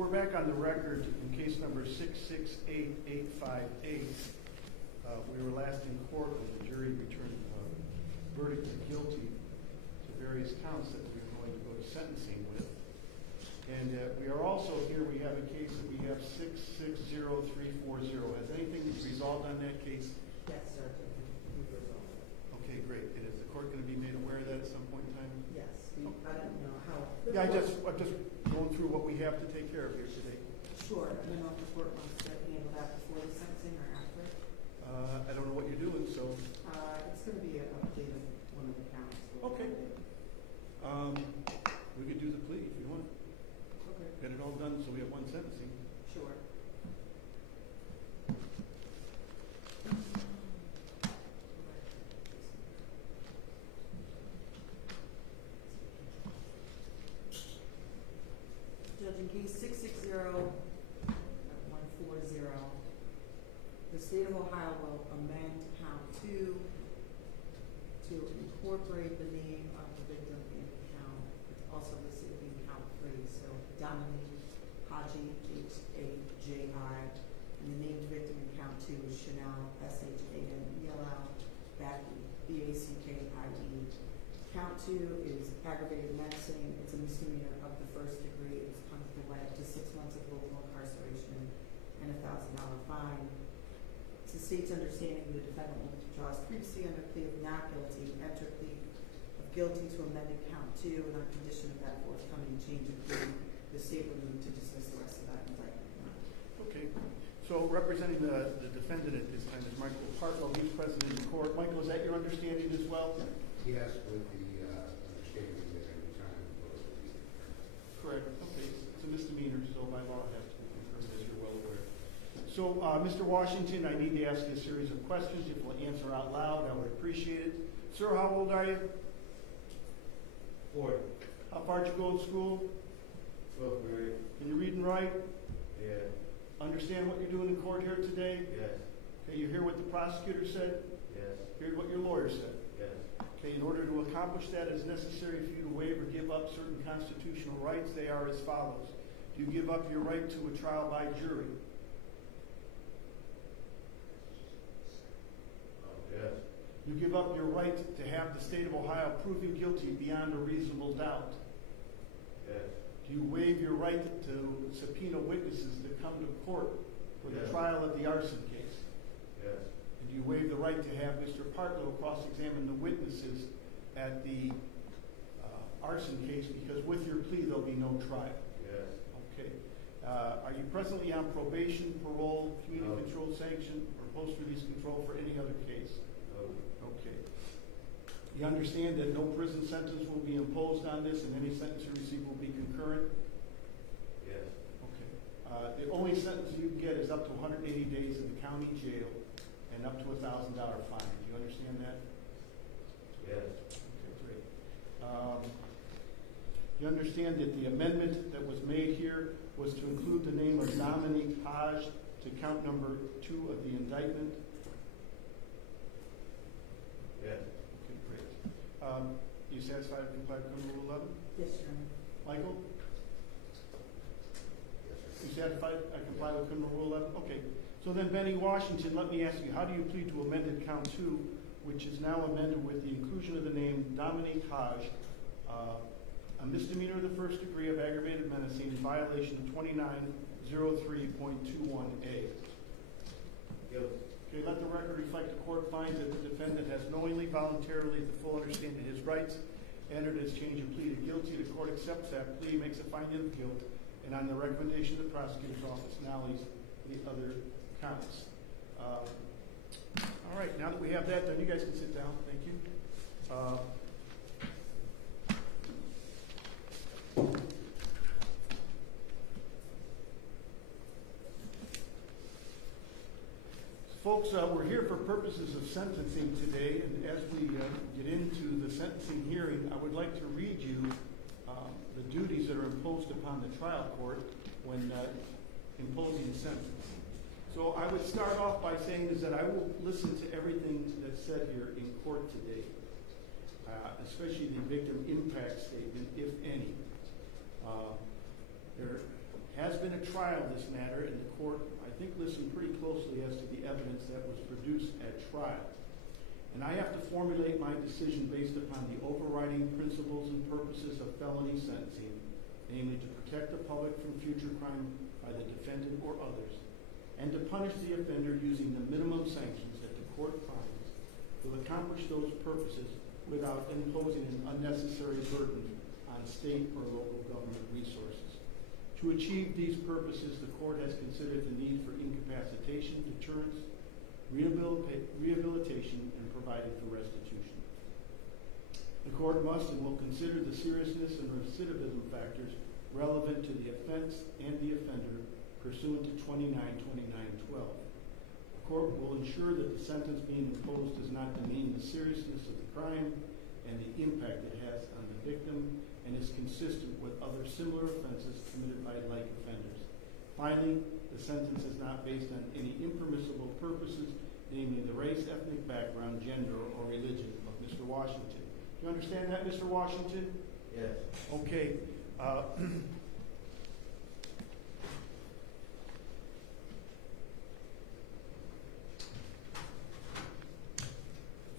we're back on the record in case number 668858. We were last in court when the jury returned a verdict of guilty to various counts that we were going to go to sentencing with. And we are also here, we have a case that we have 660340. Has anything resolved on that case? Yes, sir. We've resolved it. Okay, great. And is the court going to be made aware of that at some point in time? Yes. I don't know how. Yeah, I'm just going through what we have to take care of here today. Sure. I don't know if the court wants to handle that before the sentencing or after. I don't know what you're doing, so. It's going to be an update of one of the counts. Okay. We could do the plea if you want. Okay. Get it all done so we have one sentencing. Sure. Judge, in case 660-140, the state of Ohio will amend count 2 to incorporate the name of the victim in count. It's also listed in count 3. So Dominique Haji, H-A-J-I, and the named victim in count 2 is Chanel, S-H-A-N-E-L-L, Backy, B-A-C-K-I-E. Count 2 is aggravated menacing. It's a misdemeanor of the first degree. It's punishable by up to 6 months of local incarceration and a $1,000 fine. It's the state's understanding the defendant will withdraw his previously under plea of not guilty, enter plea of guilty to amended count 2, and on condition of that forthcoming change of plea, the state will move to dismiss the rest of that indictment. Okay. So representing the defendant at this time is Michael Partlow. He's present in the court. Michael, is that your understanding as well? Yes, with the understanding that any time will be Correct. Okay. It's a misdemeanor, so by law it has to be confirmed, as you're well aware. So, Mr. Washington, I need to ask you a series of questions. If you'll answer out loud, I would appreciate it. Sir, how old are you? 4. How far did you go to school? 12th grade. Can you read and write? Yeah. Understand what you're doing in court here today? Yes. Okay, you hear what the prosecutor said? Yes. Hear what your lawyer said? Yes. Okay, in order to accomplish that, it's necessary for you to waive or give up certain constitutional rights. They are as follows. Do you give up your right to a trial by jury? Yes. You give up your right to have the state of Ohio prove you guilty beyond a reasonable doubt. Yes. Do you waive your right to subpoena witnesses to come to court for the Yes. trial of the arson case? Yes. And do you waive the right to have Mr. Partlow cross-examine the witnesses at the arson case, because with your plea there'll be no trial? Yes. Okay. Are you presently on probation, parole, community No. control sanction, or post-release control for any other case? No. Okay. You understand that no prison sentence will be imposed on this, and any sentence you receive will be concurrent? Yes. Okay. The only sentence you get is up to 180 days in the county jail and up to $1,000 fine. Do you understand that? Yes. Okay, great. You understand that the amendment that was made here was to include the name of Dominique Haj to count number 2 of the indictment? Yes. Okay, great. You satisfied with comply with criminal rule 11? Yes, Your Honor. Michael? Yes, sir. You satisfied I comply with criminal rule 11? Okay. So then, Benny Washington, let me ask you, how do you plead to amended count 2, which is now amended with the inclusion of the name Dominique Haj, a misdemeanor of the first degree of aggravated menacing in violation of 2903.21A? Guilty. Okay, let the record reflect the court finds that the defendant has knowingly, voluntarily, the full understanding of his rights, entered his change of plea to guilty. The court accepts that plea, makes a finding of guilt, and on the recommendation of the prosecutor's office, now leaves the other counts. All right, now that we have that done, you guys can sit down. Thank you. Folks, we're here for purposes of sentencing today, and as we get into the sentencing hearing, I would like to read you the duties that are imposed upon the trial court when imposing sentence. So I would start off by saying is that I will listen to everything that's said here in court today, especially the victim impact statement, if any. There has been a trial this matter, and the court, I think, listened pretty closely as to the evidence that was produced at trial. And I have to formulate my decision based upon the overriding principles and purposes of felony sentencing, namely to protect the public from future crime by the defendant or others, and to punish the offender using the minimum sanctions that the court finds will accomplish those purposes without imposing an unnecessary burden on state or local government resources. To achieve these purposes, the court has considered the need for incapacitation, deterrence, rehabilitation, and provided for restitution. The court must and will consider the seriousness and recidivism factors relevant to the offense and the offender pursuant to 292912. The court will ensure that the sentence being imposed does not demean the seriousness of the crime and the impact it has on the victim, and is consistent with other similar offenses committed by like offenders. Finally, the sentence is not based on any impermissible purposes, namely the race, ethnic background, gender, or religion of Mr. Washington. Do you understand that, Mr. Washington? Yes. Okay.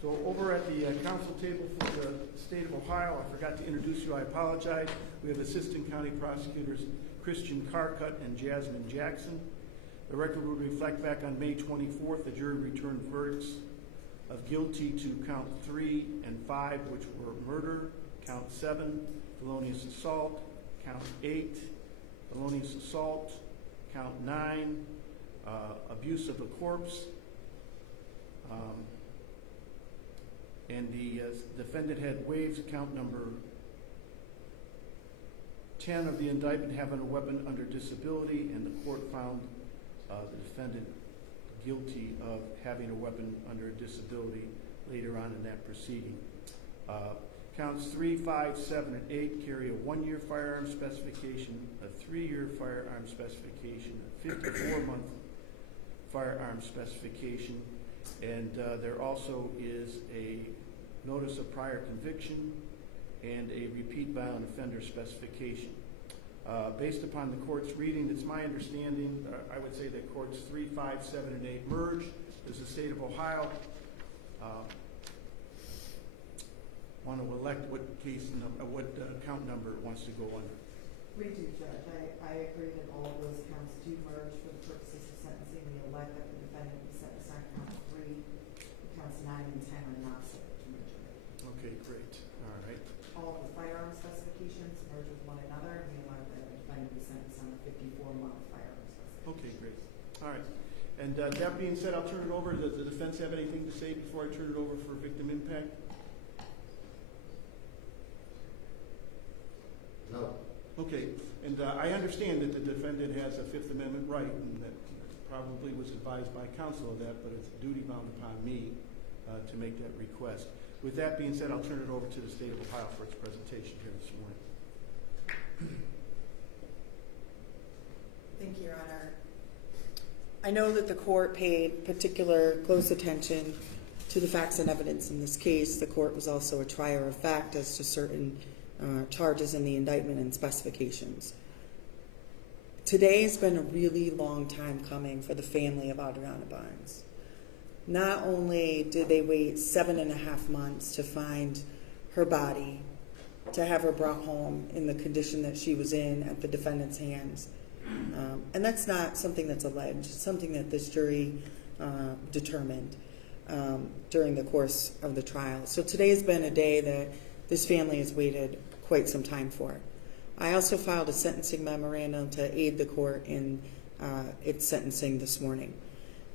So over at the council table for the state of Ohio, I forgot to introduce you, I apologize. We have Assistant County Prosecutors Christian Carcutt and Jasmine Jackson. The record will reflect back on May 24th, the jury returned verdicts of guilty to count 3 and 5, which were murder, count 7, felonious assault, count 8, felonious assault, count 9, abuse of a corpse, and the defendant had waived count number 10 of the indictment, having a weapon under disability, and the court found the defendant guilty of having a weapon under a disability later on in that proceeding. Counts 3, 5, 7, and 8 carry a 1-year firearm specification, a 3-year firearm specification, a 54-month firearm specification, and there also is a notice of prior conviction and a repeat violent offender specification. Based upon the court's reading, it's my understanding, I would say that courts 3, 5, 7, and 8 merge. Does the state of Ohio want to elect what count number it wants to go under? We do, Judge. I agree that all of those counts do merge for the purposes of sentencing. We elect that the defendant be sentenced on count 3. Counts 9 and 10 are not subject to merger. Okay, great. All right. All of the firearm specifications merge with one another. We elect that the defendant be sentenced on a 54-month firearm specification. Okay, great. All right. And that being said, I'll turn it over. Does the defense have anything to say before I turn it over for victim impact? No. Okay. And I understand that the defendant has a Fifth Amendment right, and that probably was advised by counsel of that, but it's duty bound upon me to make that request. With that being said, I'll turn it over to the state of Ohio for its presentation here this morning. Thank you, Your Honor. I know that the court paid particular close attention to the facts and evidence in this case. The court was also a trier of fact as to certain charges in the indictment and specifications. Today has been a really long time coming for the family of Adriana Barnes. Not only did they wait 7.5 months to find her body, to have her brought home in the condition that she was in at the defendant's hands, and that's not something that's alleged, it's something that this jury determined during the course of the trial. So today has been a day that this family has waited quite some time for. I also filed a sentencing memorandum to aid the court in its sentencing this morning.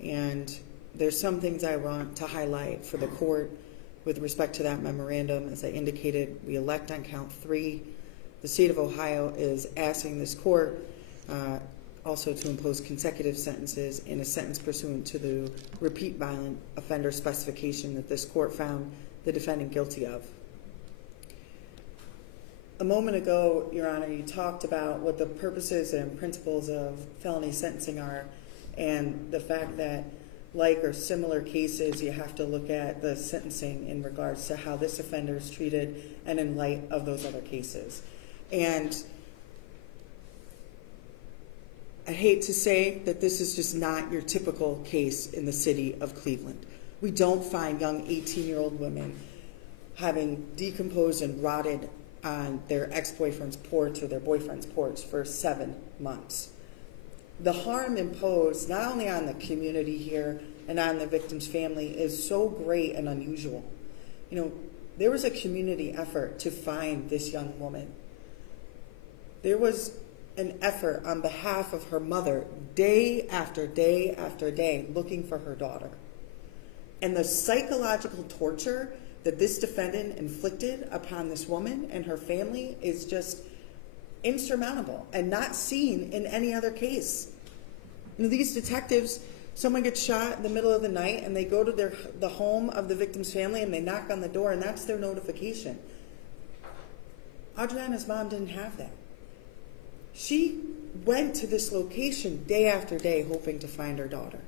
And there's some things I want to highlight for the court with respect to that memorandum. As I indicated, we elect on count 3. The state of Ohio is asking this court also to impose consecutive sentences in a sentence pursuant to the repeat violent offender specification that this court found the defendant guilty of. A moment ago, Your Honor, you talked about what the purposes and principles of felony sentencing are, and the fact that, like or similar cases, you have to look at the sentencing in regards to how this offender is treated and in light of those other cases. And I hate to say that this is just not your typical case in the city of Cleveland. We don't find young 18-year-old women having decomposed and rotted on their ex-boyfriend's porch or their boyfriend's porch for 7 months. The harm imposed not only on the community here and on the victim's family is so great and unusual. You know, there was a community effort to find this young woman. There was an effort on behalf of her mother day after day after day looking for her daughter. And the psychological torture that this defendant inflicted upon this woman and her family is just insurmountable and not seen in any other case. You know, these detectives, someone gets shot in the middle of the night and they go to the home of the victim's family and they knock on the door and that's their notification. Adriana's mom didn't have that. She went to this location day after day hoping to find her daughter.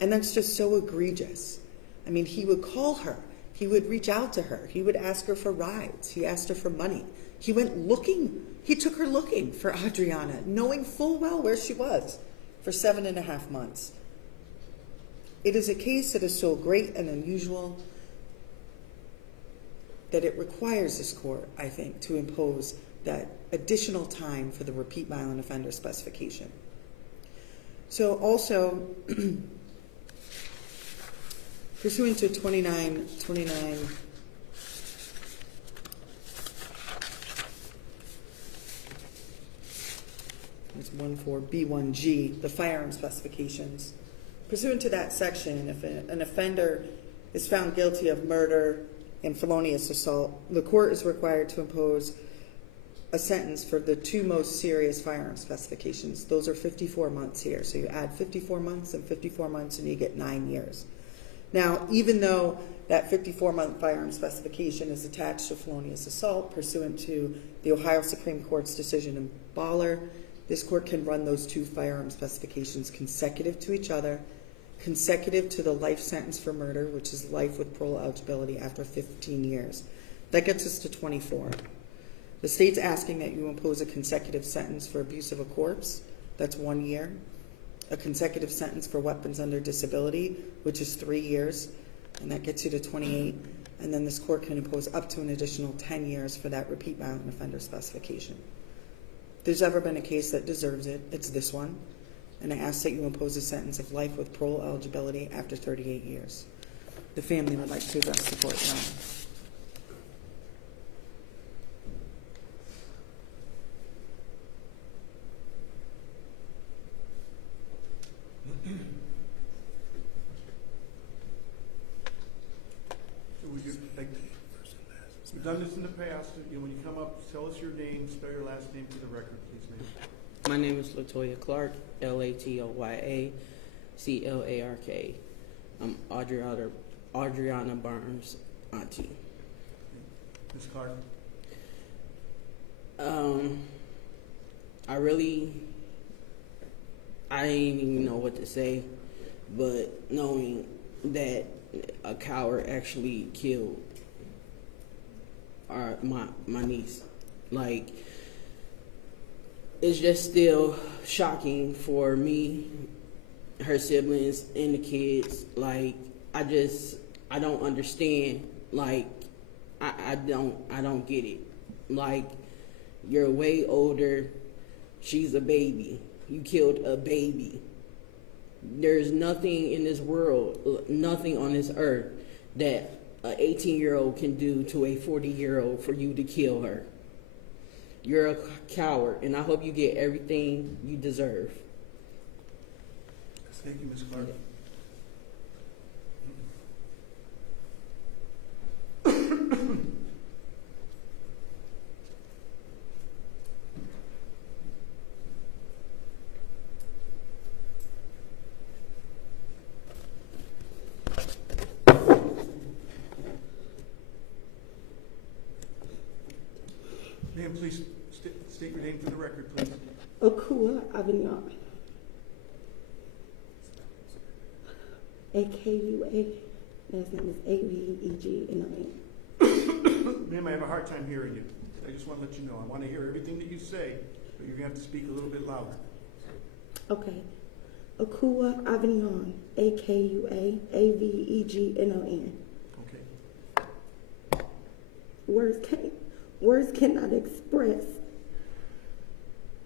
And that's just so egregious. I mean, he would call her. He would reach out to her. He would ask her for rides. He asked her for money. He went looking. He took her looking for Adriana, knowing full well where she was for 7.5 months. It is a case that is so great and unusual that it requires this court, I think, to impose that additional time for the repeat violent offender specification. So also, pursuant to 29, it's 14B1G, the firearm specifications. Pursuant to that section, if an offender is found guilty of murder and felonious assault, the court is required to impose a sentence for the 2 most serious firearm specifications. Those are 54 months here. So you add 54 months and 54 months and you get 9 years. Now, even though that 54-month firearm specification is attached to felonious assault pursuant to the Ohio Supreme Court's decision in Baller, this court can run those 2 firearm specifications consecutive to each other, consecutive to the life sentence for murder, which is life with parole eligibility after 15 years. That gets us to 24. The state's asking that you impose a consecutive sentence for abuse of a corpse, that's 1 year. A consecutive sentence for weapons under disability, which is 3 years, and that gets you to 28. And then this court can impose up to an additional 10 years for that repeat violent offender specification. If there's ever been a case that deserves it, it's this one. And I ask that you impose a sentence of life with parole eligibility after 38 years. The family would like to address the court now. We've done this in the past. When you come up, tell us your name, spell your last name for the record, please, ma'am. My name is Latoya Clark, Latoya Clark. I'm Adriana Barnes' auntie. Ms. Clark. I didn't even know what to say, but knowing that a coward actually killed my niece, like, it's just still shocking for me, her siblings, and the kids. Like, I don't understand. Like, I don't get it. Like, you're way older. She's a baby. You killed a baby. There's nothing in this world, nothing on this earth that an 18-year-old can do to a 40-year-old for you to kill her. You're a coward, and I hope you get everything you deserve. Thank you, Ms. Clark. Ma'am, please state your name for the record, please. Akua Avignon. AKUA. Last name is AVEGNA. Ma'am, I have a hard time hearing you. I just want to let you know. I want to hear everything that you say, but you're going to have to speak a little bit louder. Okay. Akua Avignon. AKUA AVEGNON. Okay. Words cannot express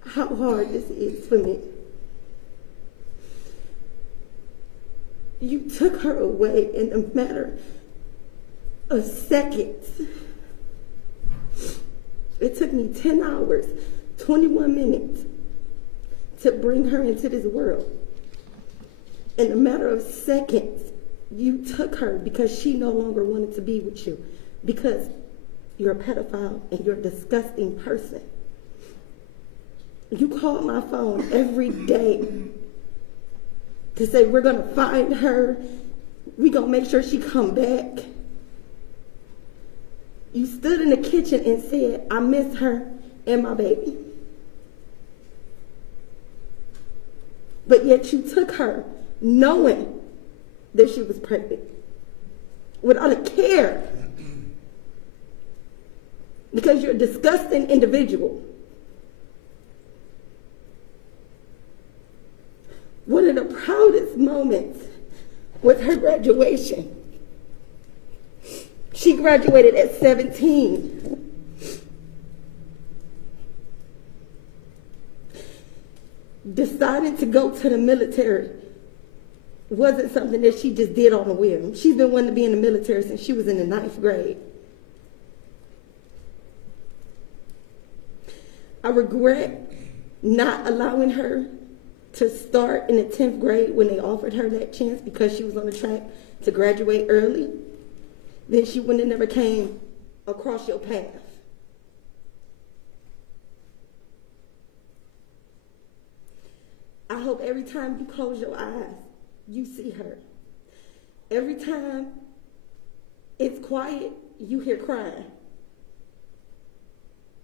how hard this is for me. You took her away in a matter of seconds. It took me 10 hours, 21 minutes to bring her into this world. In a matter of seconds, you took her because she no longer wanted to be with you, because you're a pedophile and you're a disgusting person. You called my phone every day to say, we're gonna find her, we're gonna make sure she come back. You stood in the kitchen and said, I miss her and my baby. But yet you took her knowing that she was pregnant, without a care, because you're a disgusting individual. One of the proudest moments was her graduation. She graduated at 17. Deciding to go to the military wasn't something that she just did on a whim. She's been wanting to be in the military since she was in the 9th grade. I regret not allowing her to start in the 10th grade when they offered her that chance, because she was on the track to graduate early. Then she wouldn't have never came across your path. I hope every time you close your eyes, you see her. Every time it's quiet, you hear crying.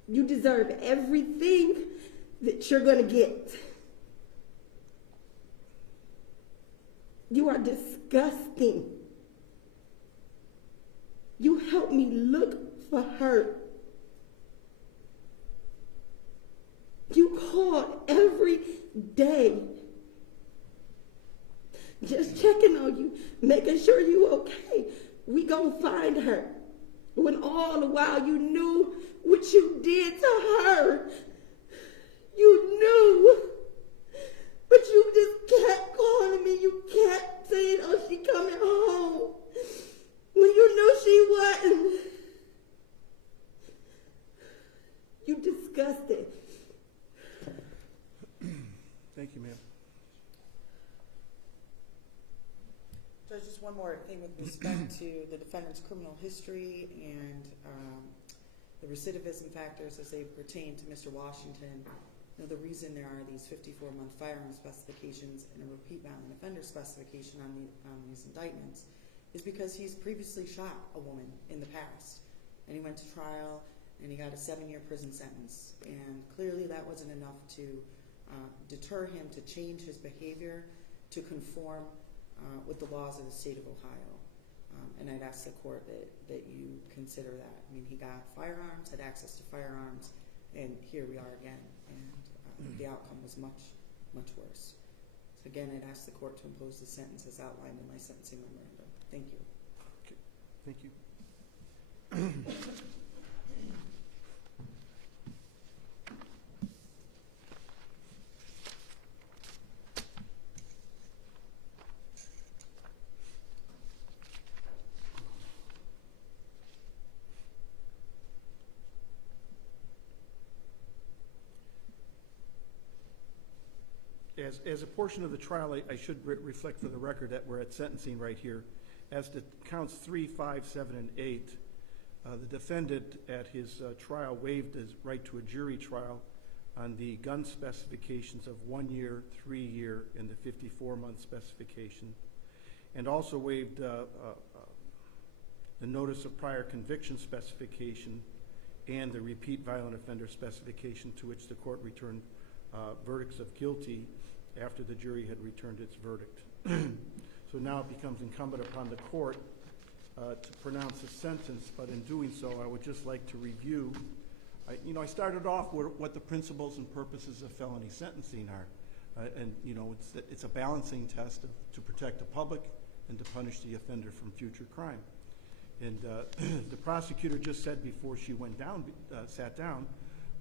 You deserve everything that you're going to get. You are disgusting. You helped me look for her. You called every day, just checking on you, making sure you okay. We gonna find her. When all the while you knew what you did to her. You knew. But you just kept calling me. You kept saying, oh, she coming home. When you knew she wasn't. You disgusted. Thank you, ma'am. Judge, just one more thing with respect to the defendant's criminal history and the recidivism factors as they pertain to Mr. Washington. You know, the reason there are these 54-month firearm specifications and a repeat violent offender specification on these indictments is because he's previously shot a woman in the past, and he went to trial and he got a 7-year prison sentence, and clearly that wasn't enough to deter him to change his behavior to conform with the laws of the state of Ohio. And I'd ask the court that you consider that. I mean, he got firearms, had access to firearms, and here we are again. And the outcome was much, much worse. So again, I'd ask the court to impose the sentence as outlined in my sentencing memorandum. Thank you. Okay. Thank you. As a portion of the trial, I should reflect for the record that we're at sentencing right here. As to counts 3, 5, 7, and 8, the defendant at his trial waived his right to a jury trial on the gun specifications of 1 year, 3 year, and the 54-month specification, and also waived the notice of prior conviction specification and the repeat violent offender specification, to which the court returned verdicts of guilty after the jury had returned its verdict. So now it becomes incumbent upon the court to pronounce a sentence, but in doing so, I would just like to review. I started off with what the principles and purposes of felony sentencing are. And, you know, it's a balancing test to protect the public and to punish the offender from future crime. And the prosecutor just said before she went down, sat down,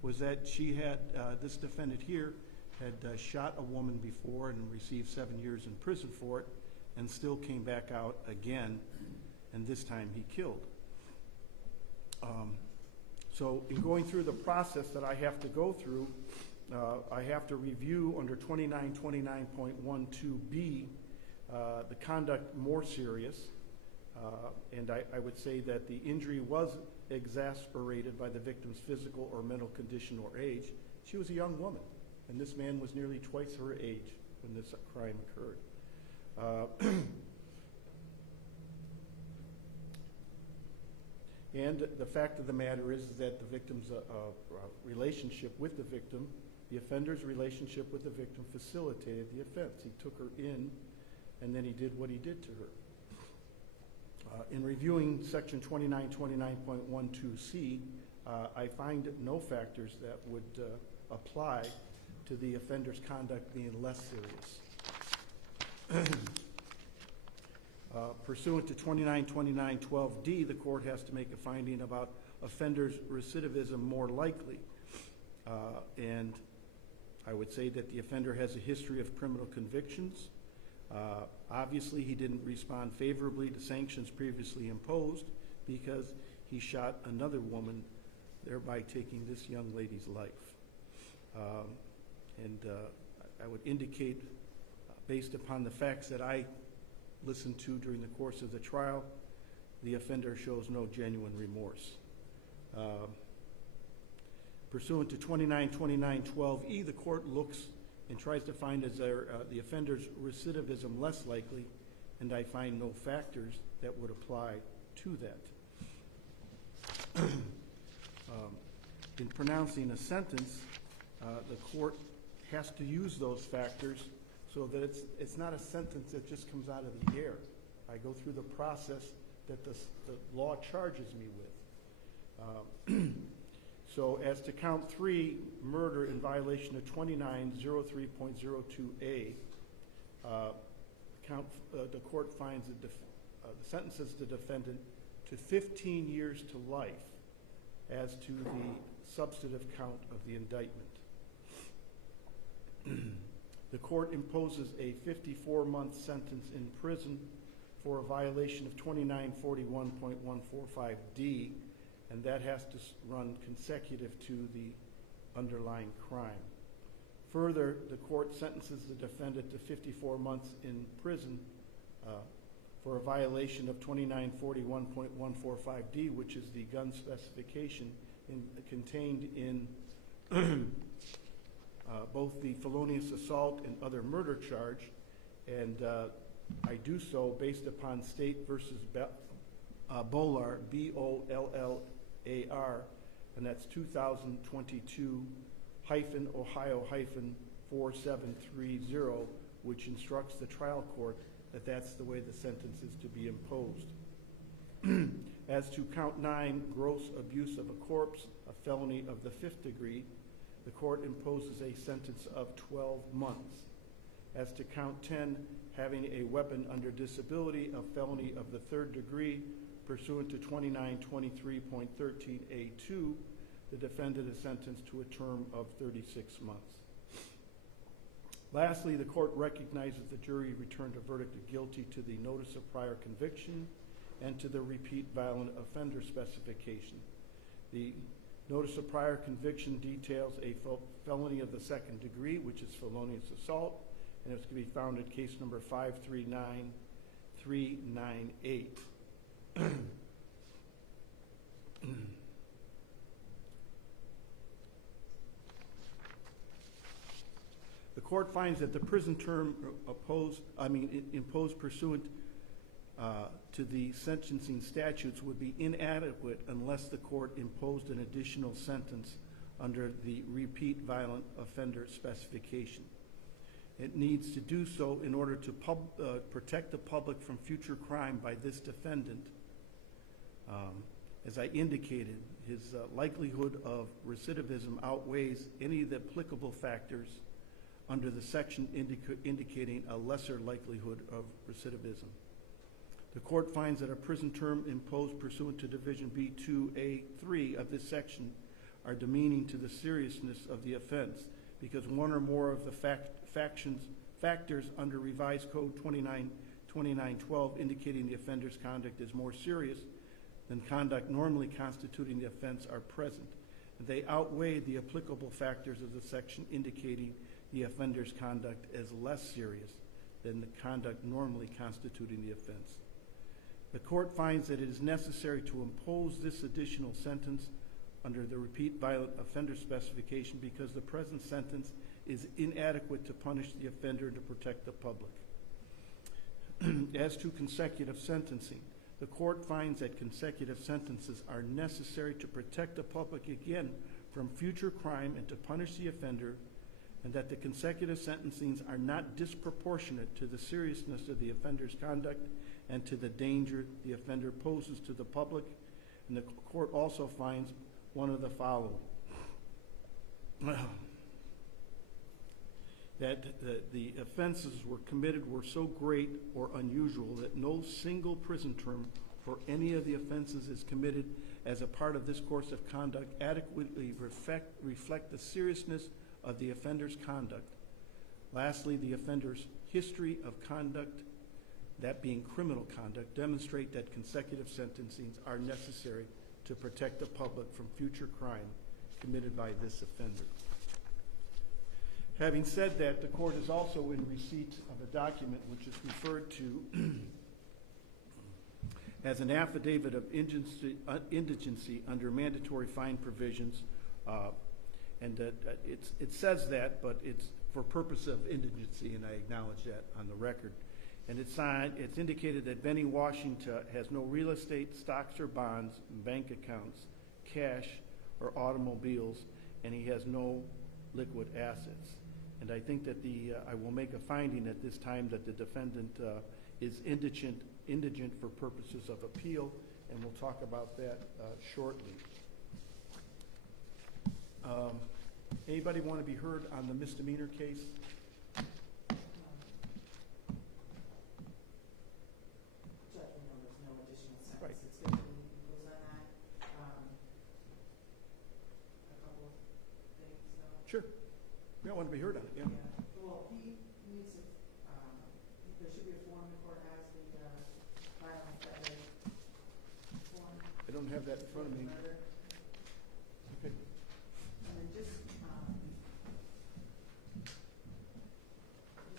was that she had, this defendant here had shot a woman before and received 7 years in prison for it, and still came back out again, and this time he killed. So in going through the process that I have to go through, I have to review under 2929.12b the conduct more serious, and I would say that the injury was exasperated by the victim's physical or mental condition or age. She was a young woman, and this man was nearly twice her age when this crime occurred. And the fact of the matter is that the victim's relationship with the victim, the offender's relationship with the victim, facilitated the offense. He took her in, and then he did what he did to her. In reviewing section 2929.12c, I find no factors that would apply to the offender's conduct being less serious. Pursuant to 2929.12d, the court has to make a finding about offender's recidivism more likely. And I would say that the offender has a history of criminal convictions. Obviously, he didn't respond favorably to sanctions previously imposed because he shot another woman, thereby taking this young lady's life. And I would indicate, based upon the facts that I listened to during the course of the trial, the offender shows no genuine remorse. Pursuant to 2929.12e, the court looks and tries to find the offender's recidivism less likely, and I find no factors that would apply to that. In pronouncing a sentence, the court has to use those factors so that it's not a sentence that just comes out of the air. I go through the process that the law charges me with. So as to count 3, murder in violation of 2903.02a, the court finds the sentences the defendant to 15 years to life as to the substantive count of the indictment. The court imposes a 54-month sentence in prison for a violation of 2941.145d, and that has to run consecutive to the underlying crime. Further, the court sentences the defendant to 54 months in prison for a violation of 2941.145d, which is the gun specification contained in both the felonious assault and other murder charge, and I do so based upon State versus Bollar, B-O-L-L-A-R, and that's 2022-Ohio-4730, which instructs the trial court that that's the way the sentence is to be imposed. As to count 9, gross abuse of a corpse, a felony of the 5th degree, the court imposes a sentence of 12 months. As to count 10, having a weapon under disability, a felony of the 3rd degree, pursuant to 2923.13a2, the defendant is sentenced to a term of 36 months. Lastly, the court recognizes the jury returned a verdict of guilty to the notice of prior conviction and to the repeat violent offender specification. The notice of prior conviction details a felony of the 2nd degree, which is felonious assault, and it's going to be found at case number 539398. The court finds that the prison term imposed pursuant to the sentencing statutes would be inadequate unless the court imposed an additional sentence under the repeat violent offender specification. It needs to do so in order to protect the public from future crime by this defendant. As I indicated, his likelihood of recidivism outweighs any of the applicable factors under the section indicating a lesser likelihood of recidivism. The court finds that a prison term imposed pursuant to Division B2A3 of this section are demeaning to the seriousness of the offense because one or more of the factors under Revised Code 2912 indicating the offender's conduct is more serious than conduct normally constituting the offense are present. They outweigh the applicable factors of the section indicating the offender's conduct as less serious than the conduct normally constituting the offense. The court finds that it is necessary to impose this additional sentence under the repeat violent offender specification because the present sentence is inadequate to punish the offender and to protect the public. As to consecutive sentencing, the court finds that consecutive sentences are necessary to protect the public again from future crime and to punish the offender, and that the consecutive sentencings are not disproportionate to the seriousness of the offender's conduct and to the danger the offender poses to the public. And the court also finds one of the following. That the offenses were committed were so great or unusual that no single prison term for any of the offenses is committed as a part of this course of conduct adequately reflect the seriousness of the offender's conduct. Lastly, the offender's history of conduct, that being criminal conduct, demonstrate that consecutive sentencings are necessary to protect the public from future crime committed by this offender. Having said that, the court is also in receipt of a document which is referred to as an affidavit of indigency under mandatory fine provisions, it says that, but it's for purpose of indigency, and I acknowledge that on the record. And it's indicated that Benny Washington has no real estate, stocks or bonds, bank accounts, cash, or automobiles, and he has no liquid assets. And I think that I will make a finding at this time that the defendant is indigent for purposes of appeal, and we'll talk about that shortly. Anybody want to be heard on the misdemeanor case? Judge, we know there's no additional sentence. Right. It's good that we impose on that. A couple of things, though. Sure. We don't want to be heard on it, yeah. Well, he needs to, there should be a form the court has, the violent offender form. I don't have that in front of me. Murder. Okay. And then just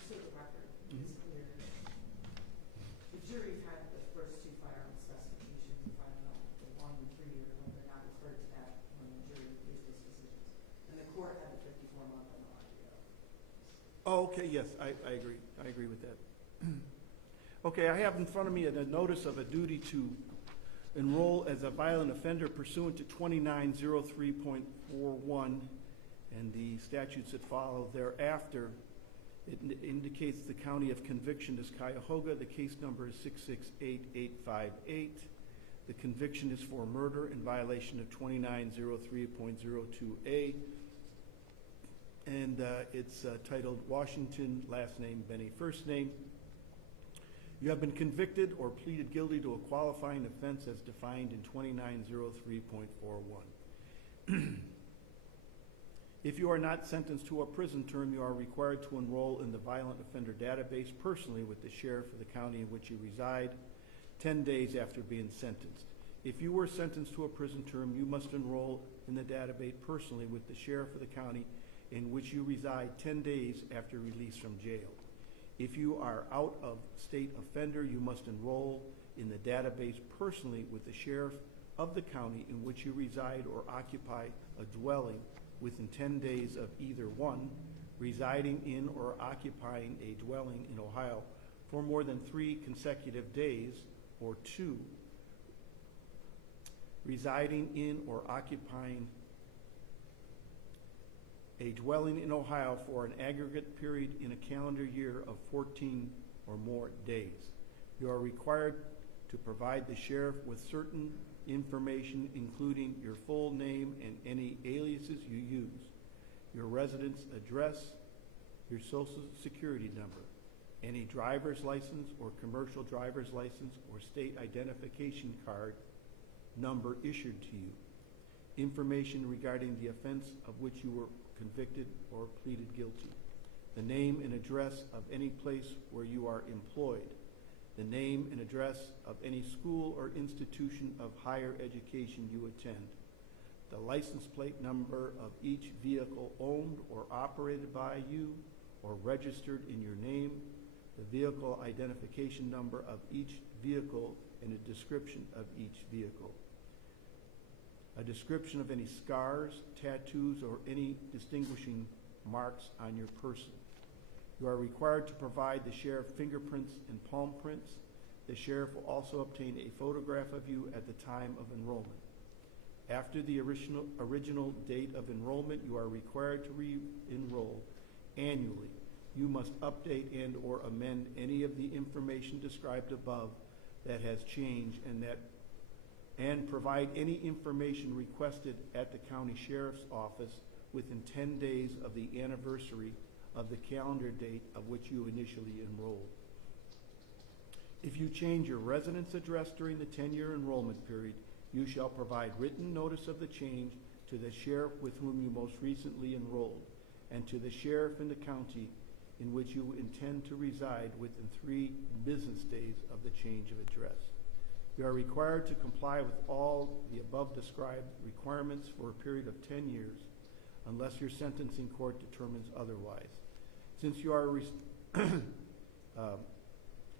so the record is clear, the jury had the first two firearm specifications, if I don't know, the 1 and 3, or whether or not referred to that when the jury made those decisions. And the court had the 54-month on the RGO. Oh, okay, yes, I agree. I agree with that. Okay, I have in front of me a notice of a duty to enroll as a violent offender pursuant to 2903.41 and the statutes that follow thereafter. It indicates the county of conviction is Cuyahoga. The case number is 668858. The conviction is for murder in violation of 2903.02A. And it's titled Washington, last name Benny, first name. You have been convicted or pleaded guilty to a qualifying offense as defined in 2903.41. If you are not sentenced to a prison term, you are required to enroll in the violent offender database personally with the sheriff of the county in which you reside 10 days after being sentenced. If you were sentenced to a prison term, you must enroll in the database personally with the sheriff of the county in which you reside 10 days after release from jail. If you are out of state offender, you must enroll in the database personally with the sheriff of the county in which you reside or occupy a dwelling within 10 days of either 1, residing in or occupying a dwelling in Ohio for more than 3 consecutive days, or 2, residing in or occupying a dwelling in Ohio for an aggregate period in a calendar year of 14 or more days. You are required to provide the sheriff with certain information, including your full name and any aliases you use, your residence address, your social security number, any driver's license or commercial driver's license or state identification card number issued to you, information regarding the offense of which you were convicted or pleaded guilty, the name and address of any place where you are employed, the name and address of any school or institution of higher education you attend, the license plate number of each vehicle owned or operated by you or registered in your name, the vehicle identification number of each vehicle and a description of each vehicle, a description of any scars, tattoos, or any distinguishing marks on your person. You are required to provide the sheriff fingerprints and palm prints. The sheriff will also obtain a photograph of you at the time of enrollment. After the original date of enrollment, you are required to re-enroll annually. You must update and or amend any of the information described above that has changed and provide any information requested at the county sheriff's office within 10 days of the anniversary of the calendar date of which you initially enrolled. If you change your residence address during the 10-year enrollment period, you shall provide written notice of the change to the sheriff with whom you most recently enrolled, and to the sheriff in the county in which you intend to reside within 3 business days of the change of address. You are required to comply with all the above described requirements for a period of 10 years, unless your sentencing court determines otherwise. Since you are,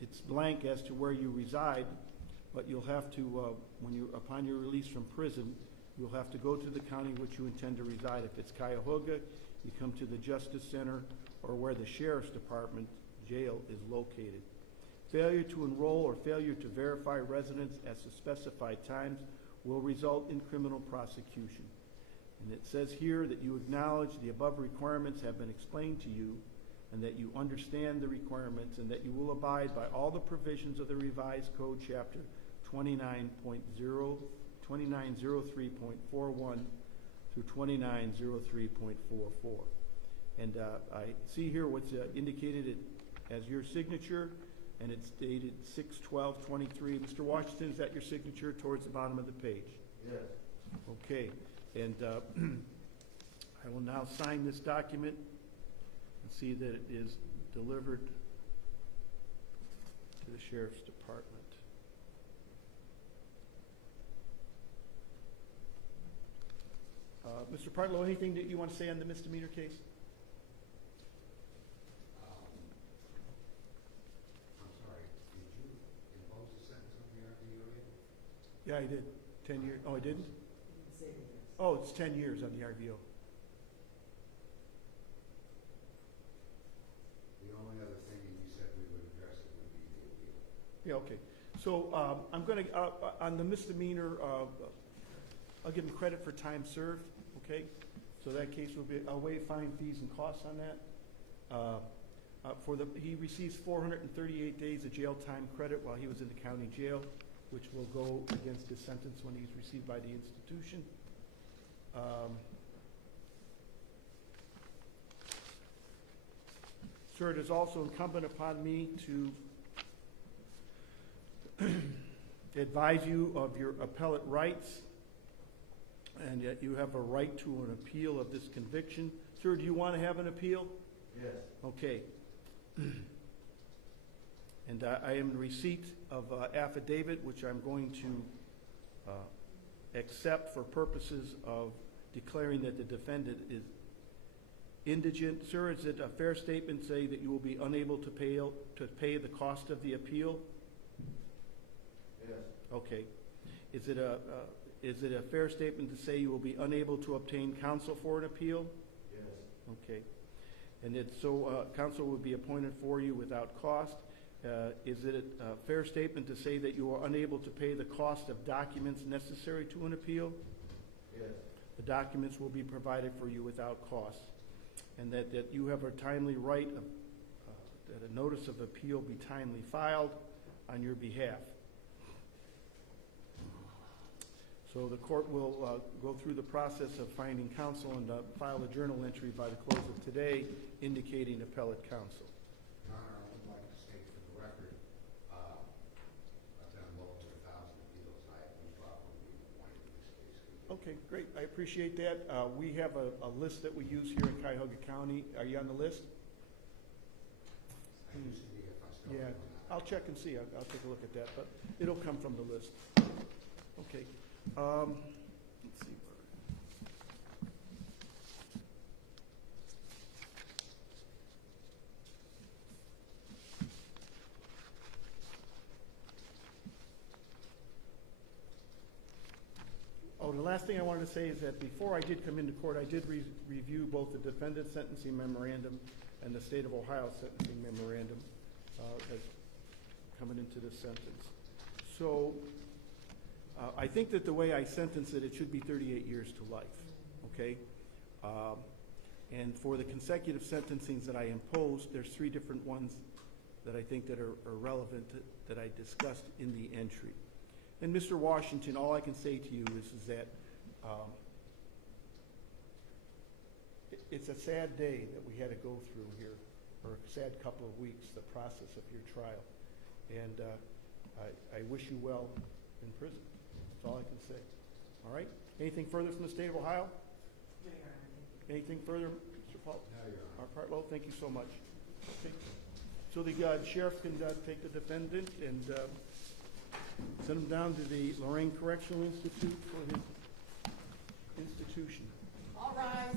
it's blank as to where you reside, but you'll have to, upon your release from prison, you'll have to go to the county in which you intend to reside. If it's Cuyahoga, you come to the Justice Center or where the Sheriff's Department jail is located. Failure to enroll or failure to verify residence at the specified times will result in criminal prosecution. And it says here that you acknowledge the above requirements have been explained to you, and that you understand the requirements, and that you will abide by all the provisions of the revised code chapter 2903.41 through 2903.44. And I see here what's indicated as your signature, and it's dated 6/12/23. Mr. Washington, is that your signature towards the bottom of the page? Yes. Okay, and I will now sign this document and see that it is delivered to the Sheriff's Department. Mr. Partlow, anything that you want to say on the misdemeanor case? I'm sorry, did you impose a sentence on the RVO yet? Yeah, I did. 10 years. Oh, I didn't? Say yes. Oh, it's 10 years on the RVO. The only other thing that you said we would address it would be the appeal. Yeah, okay. So I'm going to, on the misdemeanor, I'll give him credit for time served, okay? So that case will be, I'll waive fine, fees, and costs on that. He receives 438 days of jail time credit while he was in the county jail, which will go against his sentence when he's received by the institution. Sir, it is also incumbent upon me to advise you of your appellate rights, and yet you have a right to an appeal of this conviction. Sir, do you want to have an appeal? Yes. Okay. And I am in receipt of affidavit, which I'm going to accept for purposes of declaring that the defendant is indigent. Sir, is it a fair statement to say that you will be unable to pay the cost of the appeal? Yes. Okay. Is it a fair statement to say you will be unable to obtain counsel for an appeal? Yes. Okay. And counsel will be appointed for you without cost. Is it a fair statement to say that you are unable to pay the cost of documents necessary to an appeal? Yes. The documents will be provided for you without cost. And that you have a timely right that a notice of appeal be timely filed on your behalf. So the court will go through the process of finding counsel and file a journal entry by the close of today indicating appellate counsel. Your Honor, I would like to state for the record, I've done well over 1,000 appeals. I have no problem being appointed in this case. Okay, great. I appreciate that. We have a list that we use here in Cuyahoga County. Are you on the list? I used to be if I still Yeah, am or not. I'll check and see. I'll take a look at that, but it'll come from the list. Okay. Let's see. Oh, the last thing I wanted to say is that before I did come into court, I did review both the defendant's sentencing memorandum and the state of Ohio sentencing memorandum that's coming into this sentence. So I think that the way I sentence it, it should be 38 years to life, okay? And for the consecutive sentencings that I imposed, there's 3 different ones that I think that are relevant that I discussed in the entry. And Mr. Washington, all I can say to you is that it's a sad day that we had to go through here, or a sad couple of weeks, the process of your trial. And I wish you well in prison. That's all I can say. All right? Anything further from the state of Ohio? No, Your Honor. Anything further, Mr. Paul? No, Your Honor. Mark Partlow, thank you so much. Okay. So the sheriff can take the defendant and send him down to the Lorraine Correctional Institute for his institution. All rise.